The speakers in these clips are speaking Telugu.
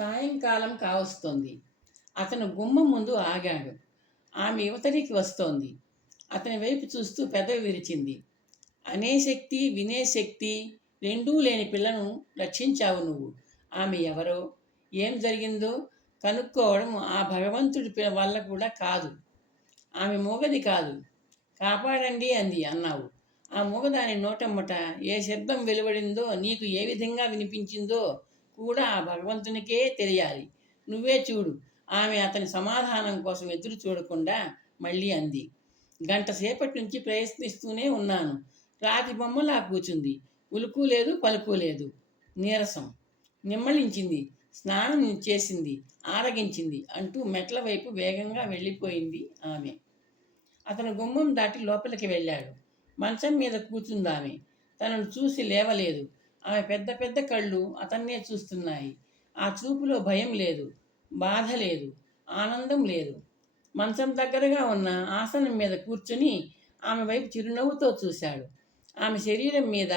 సాయంకాలం కావస్తోంది. అతను గుమ్మం ముందు ఆగాడు. ఆమె యువతలికి వస్తోంది. అతని వైపు చూస్తూ పెదవి విరిచింది. అనే శక్తి, వినే శక్తి రెండూ లేని పిల్లను రక్షించావు నువ్వు. ఆమె ఎవరో, ఏం జరిగిందో కనుక్కోవడం ఆ భగవంతుడి వల్ల కూడా కాదు. ఆమె మూగది కాదు. కాపాడండి అంది అన్నావు. ఆ మూగదాని నోటమ్మట ఏ శబ్దం వెలువడిందో, నీకు ఏ విధంగా వినిపించిందో కూడా ఆ భగవంతునికే తెలియాలి. నువ్వే చూడు. ఆమె అతని సమాధానం కోసం ఎదురు చూడకుండా మళ్ళీ అంది. గంట సేపటి నుంచి ప్రయత్నిస్తూనే ఉన్నాను. రాతి బొమ్మలా కూర్చుంది. ఉలుకు లేదు, పలుకు లేదు. నీరసం. నిమ్మళించింది. స్నానం చేసింది, ఆరగించింది అంటూ మెట్ల వైపు వేగంగా వెళ్ళిపోయింది ఆమె. అతను గుమ్మం దాటి లోపలికి వెళ్ళాడు. మంచం మీద కూర్చుందామె. తనను చూసి లేవలేదు. ఆమె పెద్ద పెద్ద కళ్ళు అతన్నే చూస్తున్నాయి. ఆ చూపులో భయం లేదు, బాధ లేదు, ఆనందం లేదు. మంచం దగ్గరగా ఉన్న ఆసనం మీద కూర్చుని ఆమె వైపు చిరునవ్వుతో చూశాడు. ఆమె శరీరం మీద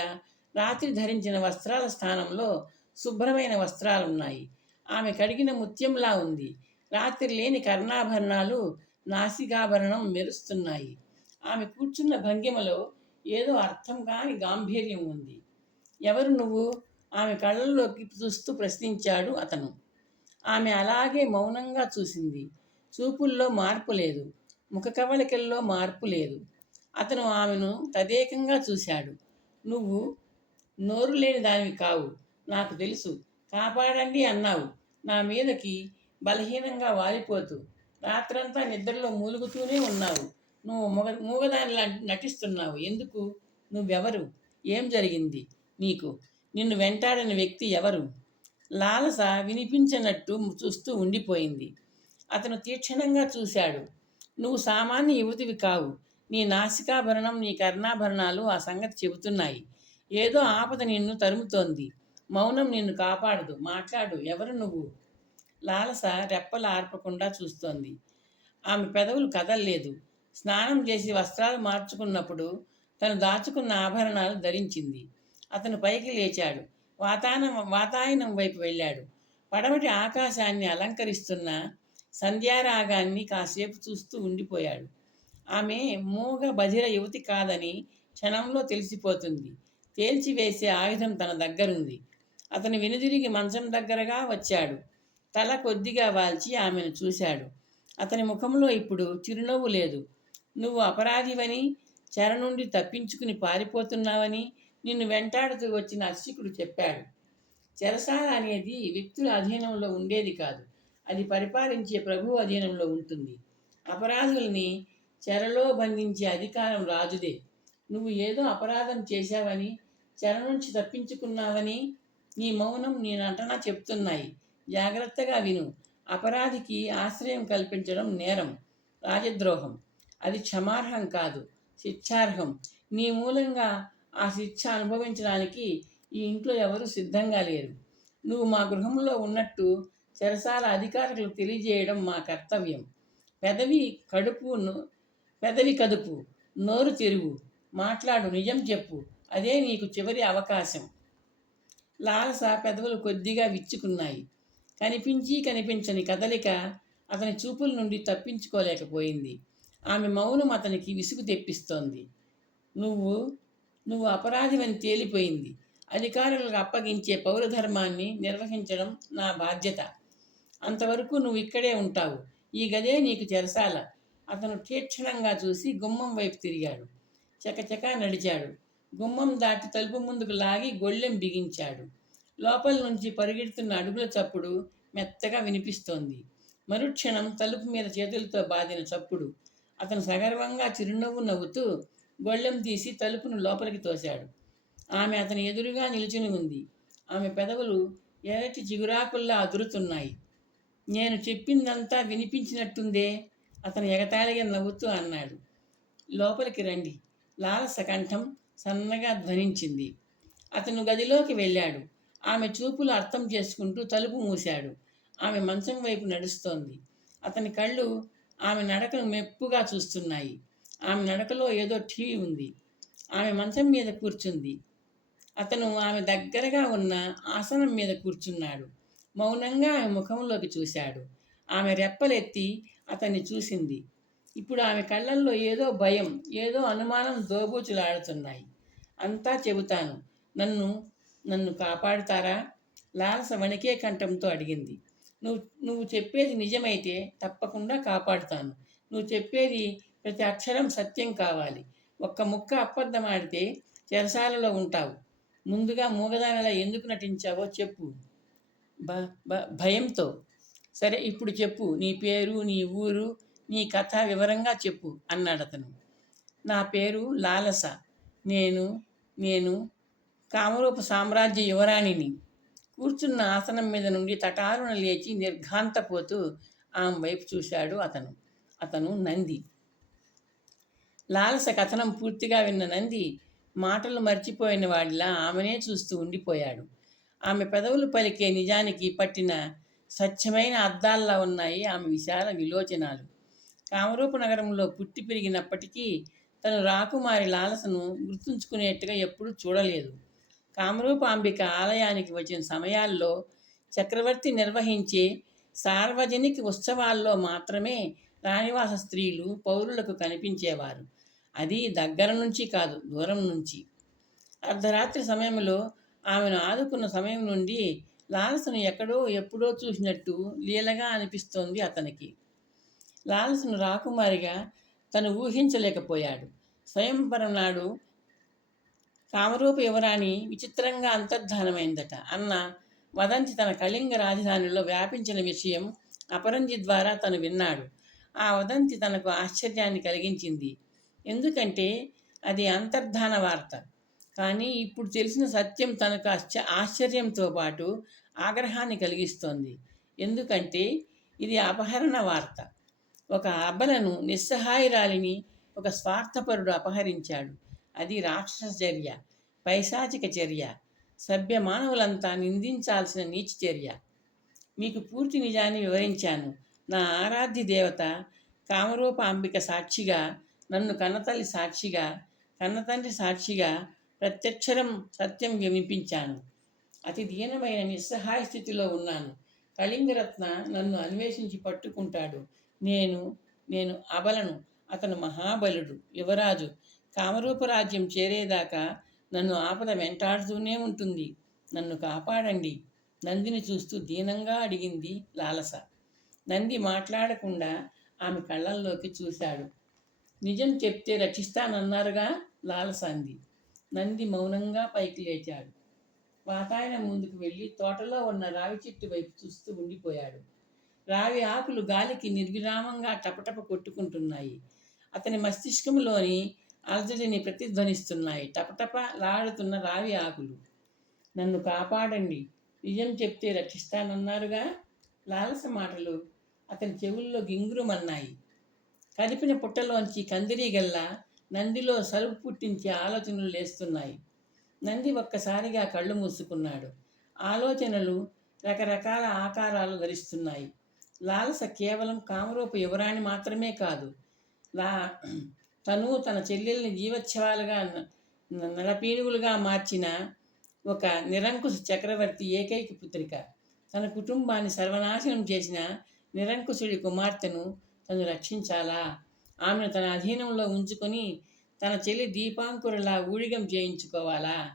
రాత్రి ధరించిన వస్త్రాల స్థానంలో శుభ్రమైన వస్త్రాలున్నాయి. ఆమె కడిగిన ముత్యంలా ఉంది. రాత్రి లేని కర్ణాభరణాలు, నాసికాభరణం మెరుస్తున్నాయి. ఆమె కూర్చున్న భంగిమలో ఏదో అర్థం కాని గాంభీర్యం ఉంది. ఎవరు నువ్వు? ఆమె కళ్ళల్లోకి చూస్తూ ప్రశ్నించాడు అతను. ఆమె అలాగే మౌనంగా చూసింది. చూపుల్లో మార్పు లేదు, ముఖ కవళికల్లో మార్పు లేదు. అతను ఆమెను తదేకంగా చూశాడు. నువ్వు నోరు లేని దానివి కావు, నాకు తెలుసు. కాపాడండి అన్నావు నా మీదకి బలహీనంగా వాలిపోతూ. రాత్రంతా నిద్రలో మూలుగుతూనే ఉన్నావు. నువ్వు మూగదానిలా నటిస్తున్నావు. ఎందుకు? నువ్వెవరు? ఏం జరిగింది నీకు? నిన్ను వెంటాడిన వ్యక్తి ఎవరు? లాలస వినిపించనట్టు చూస్తూ ఉండిపోయింది. అతను తీక్షణంగా చూశాడు. నువ్వు సామాన్య యువతివి కావు. నీ నాసికాభరణం, నీ కర్ణాభరణాలు ఆ సంగతి చెబుతున్నాయి. ఏదో ఆపద నిన్ను తరుముతోంది. మౌనం నిన్ను కాపాడదు. మాట్లాడు. ఎవరు నువ్వు? లాలస రెప్పలు ఆర్పకుండా చూస్తోంది. ఆమె పెదవులు కదల్లేదు. స్నానం చేసి వస్త్రాలు మార్చుకున్నప్పుడు తను దాచుకున్న ఆభరణాలు ధరించింది. అతను పైకి లేచాడు. వాతాయనం వైపు వెళ్ళాడు. పడమటి ఆకాశాన్ని అలంకరిస్తున్న సంధ్యారాగాన్ని కాసేపు చూస్తూ ఉండిపోయాడు. ఆమె మూగ బధిర యువతి కాదని క్షణంలో తెలిసిపోతుంది. తేల్చివేసే ఆయుధం తన దగ్గరుంది. అతను వెనుదిరిగి మంచం దగ్గరగా వచ్చాడు. తల కొద్దిగా వాల్చి ఆమెను చూశాడు. అతని ముఖంలో ఇప్పుడు చిరునవ్వు లేదు. నువ్వు అపరాధివని, చెర నుండి తప్పించుకుని పారిపోతున్నావని నిన్ను వెంటాడుతూ వచ్చిన అర్చకుడు చెప్పాడు. చెరసాల అనేది వ్యక్తుల అధీనంలో ఉండేది కాదు. అది పరిపాలించే ప్రభువు అధీనంలో ఉంటుంది. అపరాధుల్ని చెరలో బంధించే అధికారం రాజుదే. నువ్వు ఏదో అపరాధం చేశావని, చెర నుంచి తప్పించుకున్నావని నీ మౌనం, నీ నటన చెప్తున్నాయి. జాగ్రత్తగా విను. అపరాధికి ఆశ్రయం కల్పించడం నేరం, రాజద్రోహం. అది క్షమార్హం కాదు, శిక్షార్హం. నీ మూలంగా ఆ శిక్ష అనుభవించడానికి ఈ ఇంట్లో ఎవరూ సిద్ధంగా లేరు. నువ్వు మా గృహంలో ఉన్నట్టు చెరసాల అధికారులకు తెలియజేయడం మా కర్తవ్యం. పెదవి కదుపు, నోరు తెరువు, మాట్లాడు, నిజం చెప్పు. అదే నీకు చివరి అవకాశం. లాలస పెదవులు కొద్దిగా విచ్చుకున్నాయి. కనిపించని కదలిక అతని చూపుల నుండి తప్పించుకోలేకపోయింది. ఆమె మౌనం అతనికి విసుగు తెప్పిస్తోంది. నువ్వు అపరాధివని తేలిపోయింది. అధికారులకు అప్పగించే పౌరధర్మాన్ని నిర్వహించడం నా బాధ్యత. అంతవరకు నువ్వు ఇక్కడే ఉంటావు. ఈ గదే నీకు చెరసాల. అతను తీక్షణంగా చూసి గుమ్మం వైపు తిరిగాడు. చకచకా నడిచాడు. గుమ్మం దాటి తలుపు ముందుకు లాగి గొళ్ళెం బిగించాడు. లోపల నుంచి పరిగెడుతున్న అడుగుల చప్పుడు మెత్తగా వినిపిస్తోంది. మరుక్షణం తలుపు మీద చేతులతో బాదిన చప్పుడు. అతను సగర్వంగా చిరునవ్వు నవ్వుతూ గొళ్ళెం తీసి తలుపును లోపలికి తోశాడు. ఆమె అతని ఎదురుగా నిలుచుని ఉంది. ఆమె పెదవులు ఎర్రటి చిగురాకుల్లా అదురుతున్నాయి. నేను చెప్పిందంతా వినిపించినట్టుందే, అతను ఎగతాళిగా నవ్వుతూ అన్నాడు. లోపలికి రండి. లాలస కంఠం సన్నగా ధ్వనించింది. అతను గదిలోకి వెళ్ళాడు. ఆమె చూపులు అర్థం చేసుకుంటూ తలుపు మూశాడు. ఆమె మంచం వైపు నడుస్తోంది. అతని కళ్ళు ఆమె నడకను మెప్పుగా చూస్తున్నాయి. ఆమె నడకలో ఏదో ఠీవి ఉంది. ఆమె మంచం మీద కూర్చుంది. అతను ఆమె దగ్గరగా ఉన్న ఆసనం మీద కూర్చున్నాడు. మౌనంగా ఆమె ముఖంలోకి చూశాడు. ఆమె రెప్పలెత్తి అతన్ని చూసింది. ఇప్పుడు ఆమె కళ్ళల్లో ఏదో భయం, ఏదో అనుమానం దోబూచులాడుతున్నాయి. అంతా చెబుతాను. నన్ను నన్ను కాపాడుతారా? లాలస వణికే కంఠంతో అడిగింది. నువ్వు నువ్వు చెప్పేది నిజమైతే తప్పకుండా కాపాడుతాను. నువ్వు చెప్పేది ప్రతి అక్షరం సత్యం కావాలి. ఒక్క ముక్క అబద్ధమాడితే చెరసాలలో ఉంటావు. ముందుగా మూగదానిలా ఎందుకు నటించావో చెప్పు. భయంతో. సరే, ఇప్పుడు చెప్పు. నీ పేరు, నీ ఊరు, నీ కథ వివరంగా చెప్పు అన్నాడు అతను. నా పేరు లాలస. నేను నేను కామరూప సామ్రాజ్య యువరాణిని. కూర్చున్న ఆసనం మీద నుండి తటారున లేచి నిర్ఘాంతపోతూ ఆమె వైపు చూశాడు అతను. అతను నంది. లాలస కథనం పూర్తిగా విన్న నంది మాటలు మర్చిపోయిన వాడిలా ఆమెనే చూస్తూ ఉండిపోయాడు. ఆమె పెదవులు పలికే నిజానికి పట్టిన స్వచ్ఛమైన అద్దాల్లా ఉన్నాయి ఆమె విశాల విలోచనాలు. కామరూప నగరంలో పుట్టి పెరిగినప్పటికీ తను రాకుమారి లాలసను గుర్తుంచుకునేట్టుగా ఎప్పుడూ చూడలేదు. కామరూపాంబిక ఆలయానికి వచ్చిన సమయాల్లో చక్రవర్తి నిర్వహించే సార్వజనిక ఉత్సవాల్లో మాత్రమే రాణివాస స్త్రీలు పౌరులకు కనిపించేవారు. అది దగ్గర నుంచి కాదు, దూరం నుంచి. అర్ధరాత్రి సమయంలో ఆమెను ఆదుకున్న సమయం నుండి లాలసను ఎక్కడో ఎప్పుడో చూసినట్టు లీలగా అనిపిస్తోంది అతనికి. లాలసను రాకుమారిగా తను ఊహించలేకపోయాడు. స్వయంవరం నాడు కామరూప యువరాణి విచిత్రంగా అంతర్ధానమైందట అన్న వదంతి తన కళింగ రాజధానిలో వ్యాపించిన విషయం అపరంజి ద్వారా తను విన్నాడు. ఆ వదంతి తనకు ఆశ్చర్యాన్ని కలిగించింది. ఎందుకంటే అది అంతర్ధాన వార్త. కానీ ఇప్పుడు తెలిసిన సత్యం తనకు ఆశ్చర్యంతో పాటు ఆగ్రహాన్ని కలిగిస్తోంది. ఎందుకంటే ఇది అపహరణ వార్త. ఒక అబలను, నిస్సహాయురాలిని ఒక స్వార్థపరుడు అపహరించాడు. అది రాక్షస చర్య, పైశాచిక చర్య, సభ్య మానవులంతా నిందించాల్సిన నీచ చర్య. మీకు పూర్తి నిజాన్ని వివరించాను. నా ఆరాధ్య దేవత కామరూప అంబిక సాక్షిగా, నన్ను కన్నతల్లి సాక్షిగా, కన్నతండ్రి సాక్షిగా ప్రత్యక్షరం సత్యం వినిపించాను. అతి దీనమైన నిస్సహాయ స్థితిలో ఉన్నాను. కళింగరత్న నన్ను అన్వేషించి పట్టుకుంటాడు. నేను అబలను. అతను మహాబలుడు, యువరాజు. కామరూపరాజ్యం చేరేదాకా నన్ను ఆపద వెంటాడుతూనే ఉంటుంది. నన్ను కాపాడండి. నందిని చూస్తూ దీనంగా అడిగింది లాలస. నంది మాట్లాడకుండా ఆమె కళ్ళల్లోకి చూశాడు. నిజం చెప్తే రక్షిస్తానన్నారుగా లాలస అంది. నంది మౌనంగా పైకి లేచాడు. వాతాయనం ముందుకు వెళ్ళి తోటలో ఉన్న రావి చెట్టు వైపు చూస్తూ ఉండిపోయాడు. రావి ఆకులు గాలికి నిర్విరామంగా టపటప కొట్టుకుంటున్నాయి. అతని మస్తిష్కంలోని అలజడిని ప్రతిధ్వనిస్తున్నాయి టపటప లాడుతున్న రావి ఆకులు. నన్ను కాపాడండి. నిజం చెప్తే రక్షిస్తానన్నారుగా. లాలస మాటలు అతని చెవుల్లో గింగురుమన్నాయి. కదిపిన పుట్టలోంచి కందిరీగల్లా నందిలో సలుపు పుట్టించే ఆలోచనలు లేస్తున్నాయి. నంది ఒక్కసారిగా కళ్ళు మూసుకున్నాడు. ఆలోచనలు రకరకాల ఆకారాలు ధరిస్తున్నాయి. లాలస కేవలం కామరూప యువరాణి మాత్రమే కాదు. తను తన చెల్లెల్ని జీవోత్సవాలుగా నలపీనుగులుగా మార్చిన ఒక నిరంకుశ చక్రవర్తి ఏకైక పుత్రిక. తన కుటుంబాన్ని సర్వనాశనం చేసిన నిరంకుశుడి కుమార్తెను తను రక్షించాలా? ఆమెను తన అధీనంలో ఉంచుకొని తన చెల్లి దీపాంకురలా ఊడిగం చేయించుకోవాలా?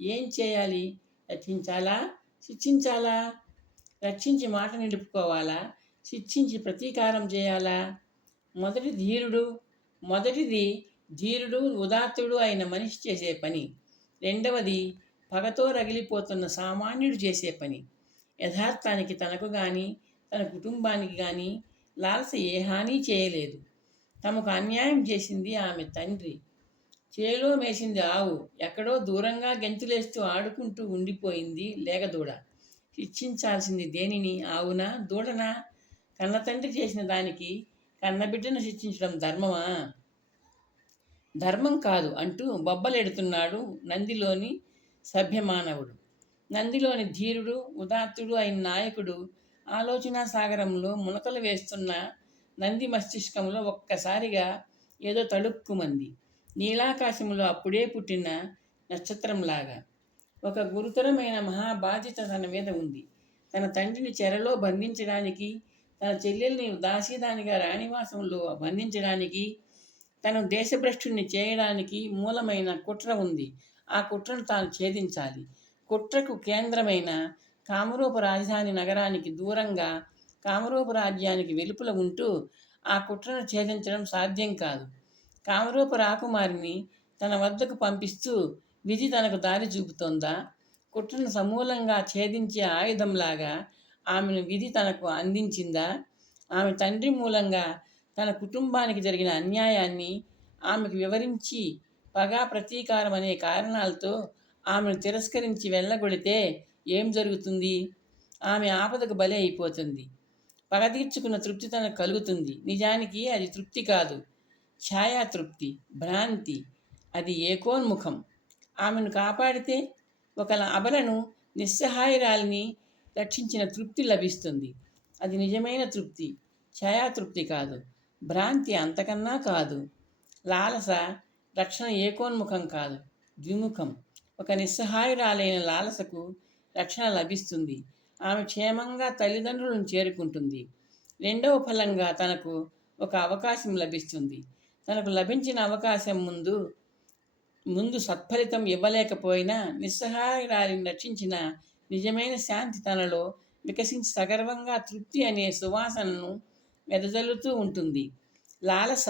ఏం చేయాలి? రక్షించాలా? శిక్షించాలా? రక్షించి మాట నిలుపుకోవాలా? శిక్షించి ప్రతీకారం చేయాలా? మొదటిది ధీరుడు ఉదాత్తుడు అయిన మనిషి చేసే పని. రెండవది పగతో రగిలిపోతున్న సామాన్యుడు చేసే పని. యథార్థానికి తనకు కానీ తన కుటుంబానికి కానీ లాలస ఏ హాని చేయలేదు. తమకు అన్యాయం చేసింది ఆమె తండ్రి. చేలో మేసింది ఆవు. ఎక్కడో దూరంగా గెంతులేస్తూ ఆడుకుంటూ ఉండిపోయింది లేగదూడ. శిక్షించాల్సింది దేనిని? ఆవునా, దూడనా? కన్నతండ్రి చేసిన దానికి కన్నబిడ్డను శిక్షించడం ధర్మమా? ధర్మం కాదు అంటూ బొబ్బలెడుతున్నాడు నందిలోని సభ్యమానవుడు. నందిలోని ధీరుడు ఉదాత్తుడు అయిన నాయకుడు ఆలోచనా సాగరంలో మునకలు వేస్తున్న నంది మస్తిష్కంలో ఒక్కసారిగా ఏదో తడుక్కుమంది. నీలాకాశంలో అప్పుడే పుట్టిన నక్షత్రంలాగా. ఒక గురుతరమైన మహాబాధ్యత తన మీద ఉంది. తన తండ్రిని చెరలో బంధించడానికి, తన చెల్లెల్ని దాసీదానిగా రాణివాసంలో బంధించడానికి, తను దేశభ్రష్టుణ్ణి చేయడానికి మూలమైన కుట్ర ఉంది. ఆ కుట్రను తాను ఛేదించాలి. కుట్రకు కేంద్రమైన కామరూప రాజధాని నగరానికి దూరంగా కామరూప రాజ్యానికి వెలుపల ఉంటూ ఆ కుట్రను ఛేదించడం సాధ్యం కాదు. కామరూప రాకుమారిని తన వద్దకు పంపిస్తూ విధి తనకు దారి చూపుతోందా? కుట్రను సమూలంగా ఛేదించే ఆయుధంలాగా ఆమెను విధి తనకు అందించిందా? ఆమె తండ్రి మూలంగా తన కుటుంబానికి జరిగిన అన్యాయాన్ని ఆమెకు వివరించి పగా ప్రతీకారం అనే కారణాలతో ఆమెను తిరస్కరించి వెళ్ళగొడితే ఏం జరుగుతుంది? ఆమె ఆపదకు బలి అయిపోతుంది. పగ తీర్చుకున్న తృప్తి తనకు కలుగుతుంది. నిజానికి అది తృప్తి కాదు, ఛాయాతృప్తి, భ్రాంతి. అది ఏకోన్ముఖం. ఆమెను కాపాడితే ఒక అబలను, నిస్సహాయురాలిని రక్షించిన తృప్తి లభిస్తుంది. అది నిజమైన తృప్తి, ఛాయాతృప్తి కాదు, భ్రాంతి అంతకన్నా కాదు. లాలస రక్షణ ఏకోన్ముఖం కాదు, ద్విముఖం. ఒక నిస్సహాయురాలైన లాలసకు రక్షణ లభిస్తుంది. ఆమె క్షేమంగా తల్లిదండ్రులను చేరుకుంటుంది. రెండవ ఫలంగా తనకు ఒక అవకాశం లభిస్తుంది. తనకు లభించిన అవకాశం ముందు సత్ఫలితం ఇవ్వలేకపోయినా నిస్సహాయురాలిని రక్షించిన నిజమైన శాంతి తనలో వికసించి సగర్వంగా తృప్తి అనే సువాసనను వెదజల్లుతూ ఉంటుంది. లాలస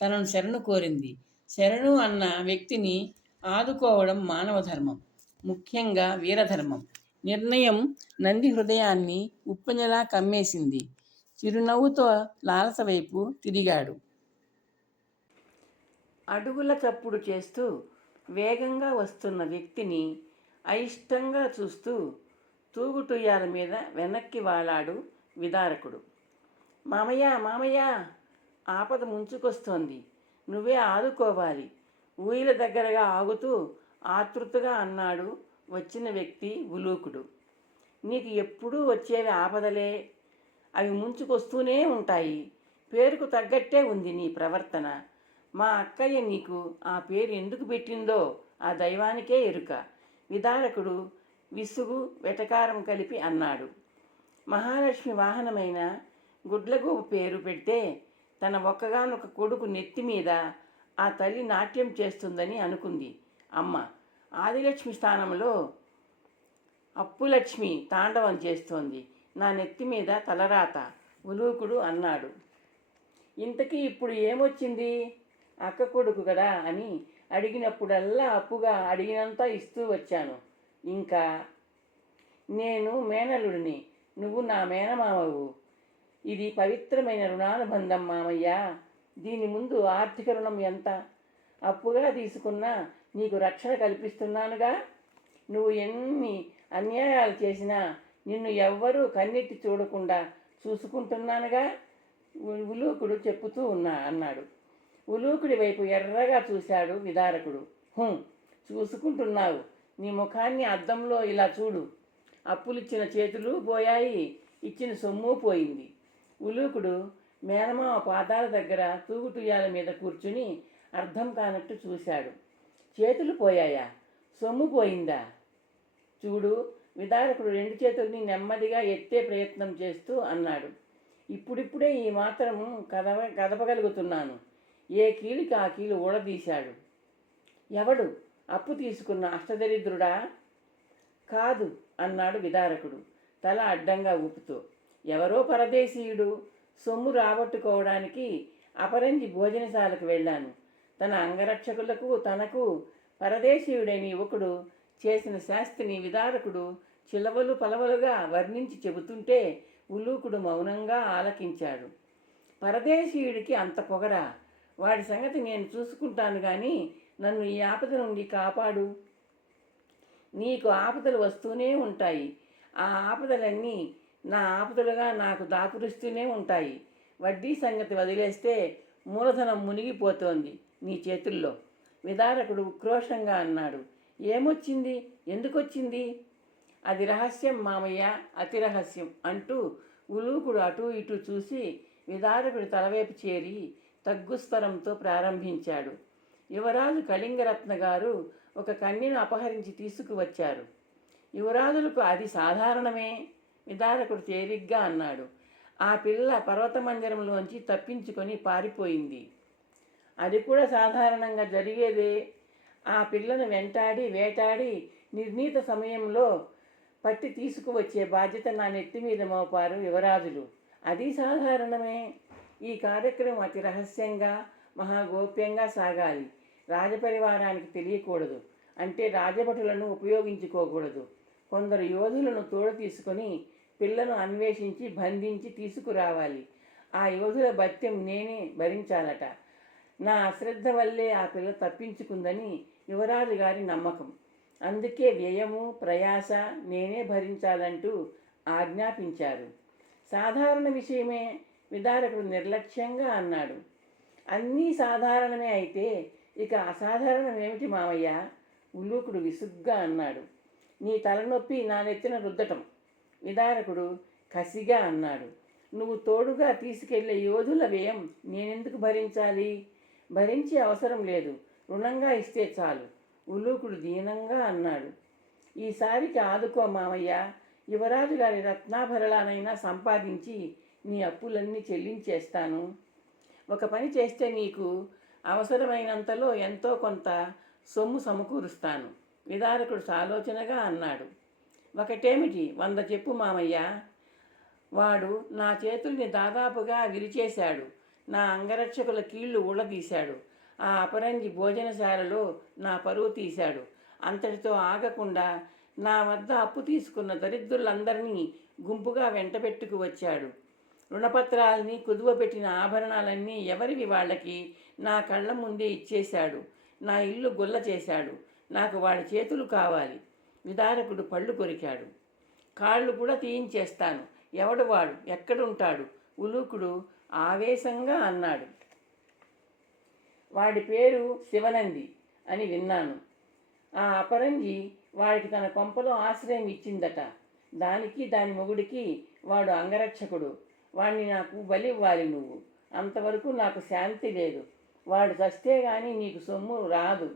తనను శరణు కోరింది. శరణు అన్న వ్యక్తిని ఆదుకోవడం మానవ ధర్మం, ముఖ్యంగా వీరధర్మం. నిర్ణయం నంది హృదయాన్ని ఉప్పెనలా కమ్మేసింది. చిరునవ్వుతో లాలస వైపు తిరిగాడు. అడుగుల చప్పుడు చేస్తూ వేగంగా వస్తున్న వ్యక్తిని అయిష్టంగా చూస్తూ తూగుటుయ్యాల మీద వెనక్కి వాలాడు విదారకుడు. మామయ్య, మామయ్య, ఆపద ముంచుకొస్తోంది, నువ్వే ఆదుకోవాలి. ఊయల దగ్గరగా ఆగుతూ ఆతృతగా అన్నాడు వచ్చిన వ్యక్తి ఉలూకుడు. నీకు ఎప్పుడూ వచ్చేవి ఆపదలే, అవి ముంచుకొస్తూనే ఉంటాయి. పేరుకు తగ్గట్టే ఉంది నీ ప్రవర్తన. మా అక్కయ్య నీకు ఆ పేరు ఎందుకు పెట్టిందో ఆ దైవానికే ఎరుక. విదారకుడు విసుగు వెటకారం కలిపి అన్నాడు. మహాలక్ష్మి వాహనమైన గుడ్లగూబ పేరు పెడితే తన ఒక్కగానొక కొడుకు నెత్తి మీద ఆ తల్లి నాట్యం చేస్తుందని అనుకుంది అమ్మ. ఆదిలక్ష్మి స్థానంలో అప్పులక్ష్మి తాండవం చేస్తోంది. నా నెత్తి మీద తలరాత, ఉలూకుడు అన్నాడు. ఇంతకీ ఇప్పుడు ఏమొచ్చింది? అక్క కొడుకు కదా అని అడిగినప్పుడల్లా అప్పుగా అడిగినంత ఇస్తూ వచ్చాను. ఇంకా నేను మేనలుడిని, నువ్వు నా మేనమామవు. ఇది పవిత్రమైన రుణానుబంధం మామయ్య. దీని ముందు ఆర్థిక రుణం ఎంత? అప్పుగా తీసుకున్నా నీకు రక్షణ కల్పిస్తున్నానుగా. నువ్వు ఎన్ని అన్యాయాలు చేసినా నిన్ను ఎవ్వరూ కన్నెత్తి చూడకుండా చూసుకుంటున్నానుగా, ఉలూకుడు చెప్పుతూ అన్నాడు. ఉలూకుడి వైపు ఎర్రగా చూశాడు విదారకుడు. చూసుకుంటున్నావు, నీ ముఖాన్ని అద్దంలో ఇలా చూడు. అప్పులిచ్చిన చేతులు పోయాయి, ఇచ్చిన సొమ్ము పోయింది. ఉలూకుడు మేనమామ పాదాల దగ్గర తూగుటుయ్యాల మీద కూర్చుని అర్థం కానట్టు చూశాడు. చేతులు పోయాయా? సొమ్ము పోయిందా? చూడు. విదారకుడు రెండు చేతుల్ని నెమ్మదిగా ఎత్తే ప్రయత్నం చేస్తూ అన్నాడు. ఇప్పుడిప్పుడే ఈ మాత్రం కదపగలుగుతున్నాను. ఏ కీలుకి ఆ కీలు ఊడదీశాడు. ఎవడు? అప్పు తీసుకున్న అష్టదరిద్రుడా? కాదు అన్నాడు విదారకుడు తల అడ్డంగా ఊపుతూ. ఎవరో పరదేశీయుడు. సొమ్ము రాబట్టుకోవడానికి అపరంజి భోజనశాలకు వెళ్ళాను. తన అంగరక్షకులకు తనకు పరదేశీయుడైన యువకుడు చేసిన శాస్తిని విదారకుడు చిలవలు పలవలుగా వర్ణించి చెబుతుంటే ఉలూకుడు మౌనంగా ఆలకించాడు. పరదేశీయుడికి అంత పొగరా? వాడి సంగతి నేను చూసుకుంటాను కానీ నన్ను ఈ ఆపద నుండి కాపాడు. నీకు ఆపదలు వస్తూనే ఉంటాయి. ఆ ఆపదలన్నీ నా ఆపదలుగా నాకు దాపురిస్తూనే ఉంటాయి. వడ్డీ సంగతి వదిలేస్తే మూలధనం మునిగిపోతోంది నీ చేతుల్లో. విదారకుడు ఉక్రోషంగా అన్నాడు. ఏమొచ్చింది? ఎందుకొచ్చింది? అది రహస్యం మామయ్య, అతి రహస్యం అంటూ ఉలూకుడు అటూ ఇటూ చూసి విదారకుడి తలవైపు చేరి తగ్గుస్వరంతో ప్రారంభించాడు. యువరాజు కళింగరత్న గారు ఒక కన్యను అపహరించి తీసుకువచ్చారు. యువరాజులకు అది సాధారణమే. విదారకుడు తేలిగ్గా అన్నాడు. ఆ పిల్ల పర్వతమందిరంలోంచి తప్పించుకొని పారిపోయింది. అది కూడా సాధారణంగా జరిగేదే. ఆ పిల్లను వెంటాడి వేటాడి నిర్ణీత సమయంలో పట్టి తీసుకువచ్చే బాధ్యత నా నెత్తి మీద మోపారు యువరాజులు. అది సాధారణమే. ఈ కార్యక్రమం అతి రహస్యంగా మహాగోప్యంగా సాగాలి. రాజపరివారానికి తెలియకూడదు. అంటే రాజభటులను ఉపయోగించుకోకూడదు. కొందరు యోధులను తోడు తీసుకొని పిల్లను అన్వేషించి బంధించి తీసుకురావాలి. ఆ యోధుల భత్యం నేనే భరించాలట. నా అశ్రద్ధ వల్లే ఆ పిల్ల తప్పించుకుందని యువరాజు గారి నమ్మకం. అందుకే వ్యయము ప్రయాస నేనే భరించాలంటూ ఆజ్ఞాపించారు. సాధారణ విషయమే, విదారకుడు నిర్లక్ష్యంగా అన్నాడు. అన్నీ సాధారణమే అయితే ఇక అసాధారణం ఏమిటి మామయ్య? ఉలూకుడు విసుగ్గా అన్నాడు. నీ తలనొప్పి నా నెత్తిన రుద్దటం. విదారకుడు కసిగా అన్నాడు. నువ్వు తోడుగా తీసుకెళ్లే యోధుల వ్యయం నేనెందుకు భరించాలి? భరించే అవసరం లేదు, రుణంగా ఇస్తే చాలు. ఉలూకుడు దీనంగా అన్నాడు. ఈసారికి ఆదుకో మామయ్య. యువరాజు గారి రత్నాభరణాలైనా సంపాదించి నీ అప్పులన్నీ చెల్లించేస్తాను. ఒక పని చేస్తే నీకు అవసరమైనంతలో ఎంతో కొంత సొమ్ము సమకూరుస్తాను. విదారకుడు సాలోచనగా అన్నాడు. ఒకటేమిటి, 100 చెప్పు మామయ్య. వాడు నా చేతుల్ని దాదాపుగా విరిచేశాడు. నా అంగరక్షకుల కీళ్లు ఊళ్ళదీశాడు. ఆ అపరంజి భోజనశాలలో నా పరువు తీశాడు. అంతటితో ఆగకుండా నా వద్ద అప్పు తీసుకున్న దరిద్రులందరినీ గుంపుగా వెంటబెట్టుకు వచ్చాడు. రుణపత్రాలని కుదువపెట్టిన ఆభరణాలన్నీ ఎవరివి వాళ్ళకి నా కళ్ళ ముందే ఇచ్చేశాడు. నా ఇల్లు గుల్ల చేశాడు. నాకు వాడి చేతులు కావాలి. విదారకుడు పళ్ళు కొరికాడు. కాళ్ళు కూడా తీయించేస్తాను. ఎవడు వాడు? ఎక్కడుంటాడు? ఉలూకుడు ఆవేశంగా అన్నాడు. వాడి పేరు శివనంది అని విన్నాను. ఆ అపరంజి వాడికి తన కొంపలో ఆశ్రయం ఇచ్చిందట. దానికి దాని మొగుడికి వాడు అంగరక్షకుడు. వాణ్ణి నాకు బలివ్వాలి నువ్వు. అంతవరకు నాకు శాంతి లేదు. వాడు చస్తే గాని నీకు సొమ్ము రాదు.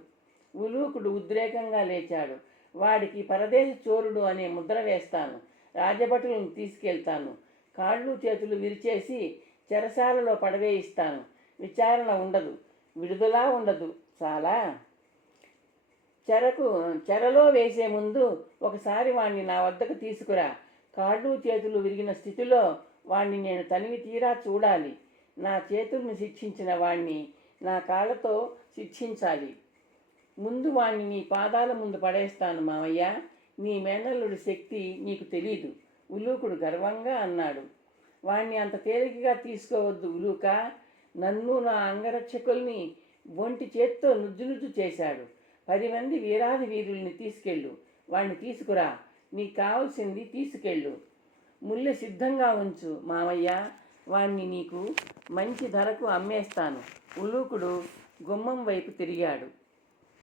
ఉలూకుడు ఉద్రేకంగా లేచాడు. వాడికి పరదేశ చోరుడు అనే ముద్ర వేస్తాను. రాజభటులను తీసుకెళ్తాను. కాళ్ళు చేతులు విరిచేసి చెరసాలలో పడవేయిస్తాను. విచారణ ఉండదు, విడుదల ఉండదు. చాలా చెరలో వేసే ముందు ఒకసారి వాణ్ణి నా వద్దకు తీసుకురా. కాళ్ళు చేతులు విరిగిన స్థితిలో వాణ్ణి నేను తనివి తీరా చూడాలి. నా చేతుల్ని శిక్షించిన వాణ్ణి నా కాళ్ళతో శిక్షించాలి. ముందు వాణ్ణి నీ పాదాల ముందు పడేస్తాను మామయ్య. నీ మేనల్లుడి శక్తి నీకు తెలీదు. ఉలూకుడు గర్వంగా అన్నాడు. వాణ్ణి అంత తేలికగా తీసుకోవద్దు ఉలూక. నన్ను నా అంగరక్షకుల్ని ఒంటి చేత్తో నుజ్జు చేశాడు. 10 మంది వీరాది వీరుల్ని తీసుకెళ్ళు. వాణ్ణి తీసుకురా. నీకు కావాల్సింది తీసుకెళ్ళు. ముల్లె సిద్ధంగా ఉంచు మామయ్య. వాణ్ణి నీకు మంచి ధరకు అమ్మేస్తాను. ఉలూకుడు గుమ్మం వైపు తిరిగాడు.